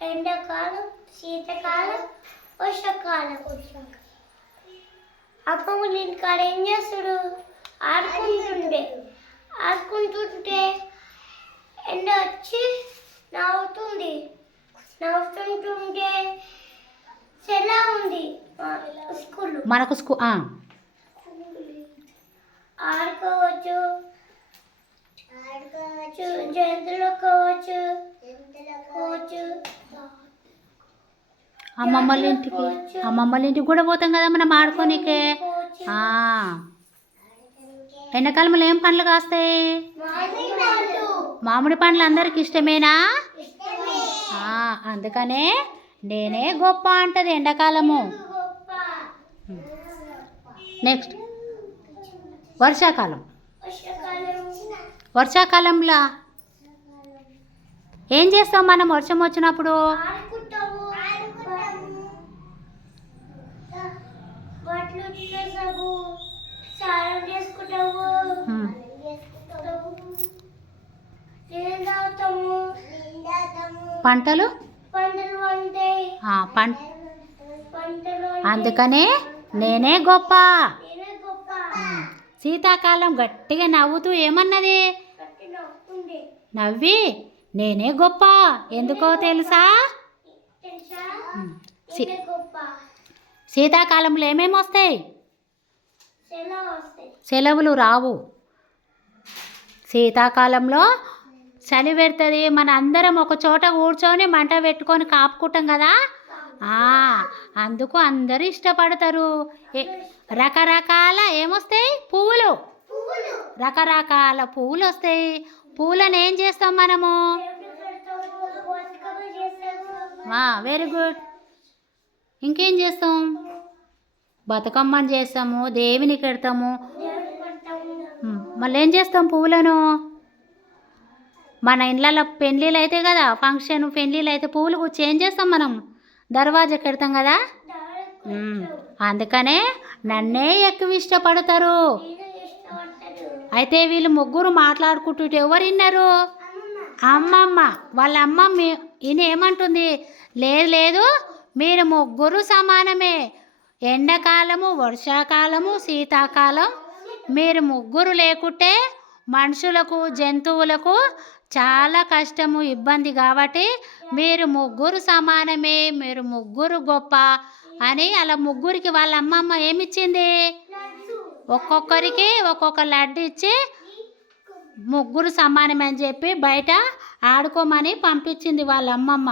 ఎండాకాలం, శీతాకాలం, వర్షాకాలం. అమ్మమ్మ నేను కాడ ఏం చేస్తాడు? ఆడుకుంటుంటే ఎండ వచ్చి నవ్వుతుంటే సెలవు ఉంది స్కూల్. మనకు ఆడుకోవచ్చు, జంతువులు కావచ్చు. అమ్మమ్మల ఇంటికి కూడా పోతాం కదా మనం ఆడుకోనికే. ఎండాకాలంలో ఏం పండ్లు కాస్తాయి? మామిడి పండ్లు అందరికి ఇష్టమేనా? అందుకనే నేనే గొప్ప అంటది ఎండాకాలము. నెక్స్ట్ వర్షాకాలంలో ఏం చేస్తాం మనం వర్షం వచ్చినప్పుడు? పంటలు అందుకనే నేనే గొప్ప. శీతాకాలం గట్టిగా నవ్వుతూ ఏమన్నది? నవ్వి నేనే గొప్ప ఎందుకో తెలుసా? శీతాకాలంలో ఏమేమి వస్తాయి? సెలవులు రావు. శీతాకాలంలో చలి పెడుతుంది. మన అందరం ఒక చోట కూర్చొని మంట పెట్టుకొని కాపుకుంటాం కదా. అందుకు అందరూ ఇష్టపడతారు. రకరకాల ఏమొస్తాయి? పువ్వులు. రకరకాల పువ్వులు వస్తాయి. పువ్వులను ఏం చేస్తాం మనము? Very good. ఇంకేం చేస్తాం? బతుకమ్మని చేస్తాము, దేవిని పెడతాము. మళ్ళీ ఏం చేస్తాం? పువ్వులను మన ఇళ్ళలో పెళ్ళిళ్ళు అయితే కదా, ఫంక్షన్ పెళ్ళిళ్ళు అయితే పువ్వులు గుచ్చి ఏం చేస్తాం మనం? దర్వాజా పెడతాం కదా. అందుకనే నన్నే ఎక్కువ ఇష్టపడతారు. అయితే వీళ్ళు ముగ్గురు మాట్లాడుకుంటుంటే ఎవరు విన్నారు? అమ్మమ్మ. వాళ్ళ అమ్మమ్మ ఈయన ఏమంటుంది? లేదు మీరు ముగ్గురు సమానమే. ఎండాకాలము, వర్షాకాలము, శీతాకాలం మీరు ముగ్గురు లేకుంటే మనుషులకు, జంతువులకు చాలా కష్టము, ఇబ్బంది. కాబట్టి మీరు ముగ్గురు సమానమే, మీరు ముగ్గురు గొప్ప అని అలా ముగ్గురికి వాళ్ళ అమ్మమ్మ ఏమిచ్చింది? ఒక్కొక్కరికి ఒక్కొక్క లడ్డు ఇచ్చి ముగ్గురు సమానమే అని చెప్పి బయట ఆడుకోమని పంపించింది వాళ్ళ అమ్మమ్మ.